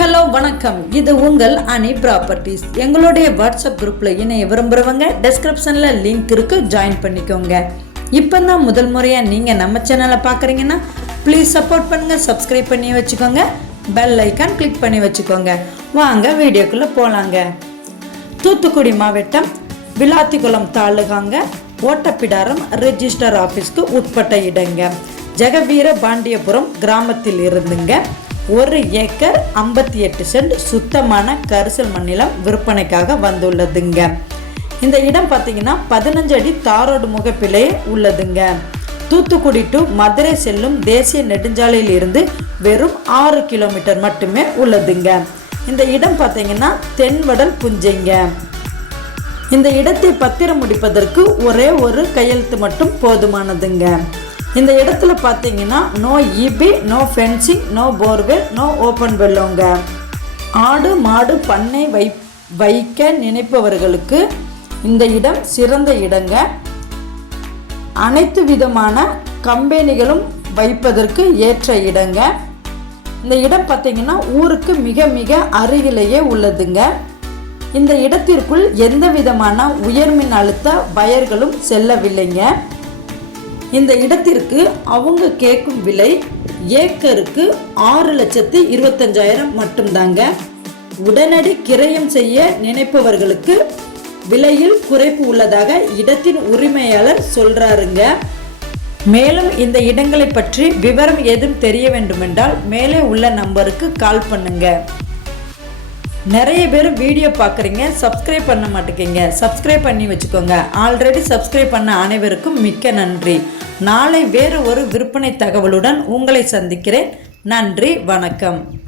Hello வணக்கம். இது உங்கள் அணி ப்ராப்பர்ட்டிஸ் எங்களுடைய வாட்ஸ்அப் குரூப்பில் இணைய விரும்புகிறவங்க டெஸ்கிரிப்ஷனில் லிங்க் இருக்கு ஜாயின் பண்ணிக்கோங்க. இப்போ தான் முதல் முறையாக நீங்கள் நம்ம சேனலை பார்க்குறீங்கன்னா ப்ளீஸ் சப்போர்ட் பண்ணுங்கள் சப்ஸ்கிரைப் பண்ணி வச்சுக்கோங்க பெல் ஐக்கான் கிளிக் பண்ணி வச்சுக்கோங்க. வாங்க வீடியோக்குள்ளே போகலாங்க தூத்துக்குடி மாவட்டம் விளாத்திக்குளம் தாலுகாங்க ஓட்டப்பிடாரம் ரெஜிஸ்டர் ஆஃபீஸ்க்கு உட்பட்ட இடங்க. ஜெகவீர பாண்டியபுரம் கிராமத்தில் இருந்துங்க. ஒரு ஏக்கர் ஐம்பத்தி எட்டு சென்ட் சுத்தமான கரிசல் மண்ணிலம் விற்பனைக்காக வந்துள்ளதுங்க. இந்த இடம் பார்த்தீங்கன்னா பதினஞ்சு அடி தாரோடு முகப்பிலே உள்ளதுங்க. தூத்துக்குடி டு மதுரை செல்லும் தேசிய நெடுஞ்சாலையில் இருந்து வெறும் ஆறு கிலோமீட்டர் மட்டுமே உள்ளதுங்க. இந்த இடம் பார்த்தீங்கன்னா தென்வடல் புஞ்சைங்க இந்த இடத்தை பத்திரம் முடிப்பதற்கு ஒரே ஒரு கையெழுத்து மட்டும் போதுமானதுங்க. இந்த இடத்துல பார்த்தீங்கன்னா no EB no fencing no borewell no open வெல்லோங்க ஆடு மாடு பண்ணை வை வைக்க நினைப்பவர்களுக்கு இந்த இடம் சிறந்த இடங்க. அனைத்து விதமான கம்பெனிகளும் வைப்பதற்கு ஏற்ற இடங்க. இந்த இடம் பார்த்தீங்கன்னா ஊருக்கு மிக மிக அருகிலேயே உள்ளதுங்க. இந்த இடத்திற்குள் எந்த விதமான உயர்மின் அழுத்த வயர்களும் செல்லவில்லைங்க. இந்த இடத்திற்கு அவங்க கேட்கும் விலை ஏக்கருக்கு ஆறு லட்சத்து இருபத்தஞ்சாயிரம் மட்டும்தாங்க. உடனடி கிரயம் செய்ய நினைப்பவர்களுக்கு விலையில் குறைப்பு உள்ளதாக இடத்தின் உரிமையாளர் சொல்றாருங்க. மேலும் இந்த இடங்களை பற்றி விவரம் எதுவும் தெரிய வேண்டுமென்றால் மேலே உள்ள நம்பருக்கு கால் பண்ணுங்க. நிறைய பேர் வீடியோ பார்க்குறீங்க சப்ஸ்கிரைப் பண்ண மாட்டேங்கிங்க சப்ஸ்கிரைப் பண்ணி வச்சுக்கோங்க. ஆல்ரெடி சப்ஸ்கிரைப் பண்ண அனைவருக்கும் மிக்க நன்றி. நாளை வேறு ஒரு விற்பனை தகவலுடன் உங்களை சந்திக்கிறேன். நன்றி வணக்கம்.